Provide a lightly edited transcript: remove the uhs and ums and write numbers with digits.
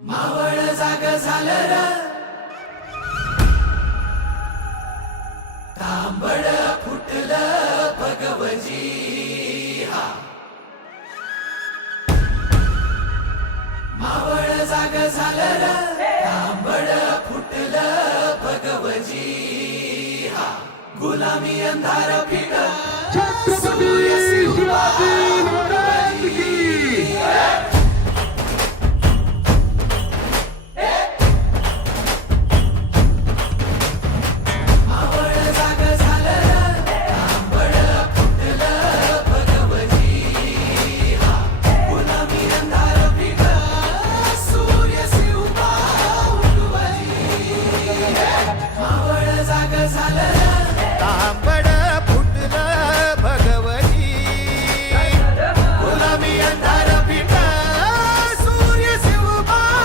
मावळ जाग झालं र तांबड फुटलं भगवजी हा मावळ जाग झालं र तांबड फुटलं भगवजी हा गुलामी अंधार फिट छत्रपती शिवाजी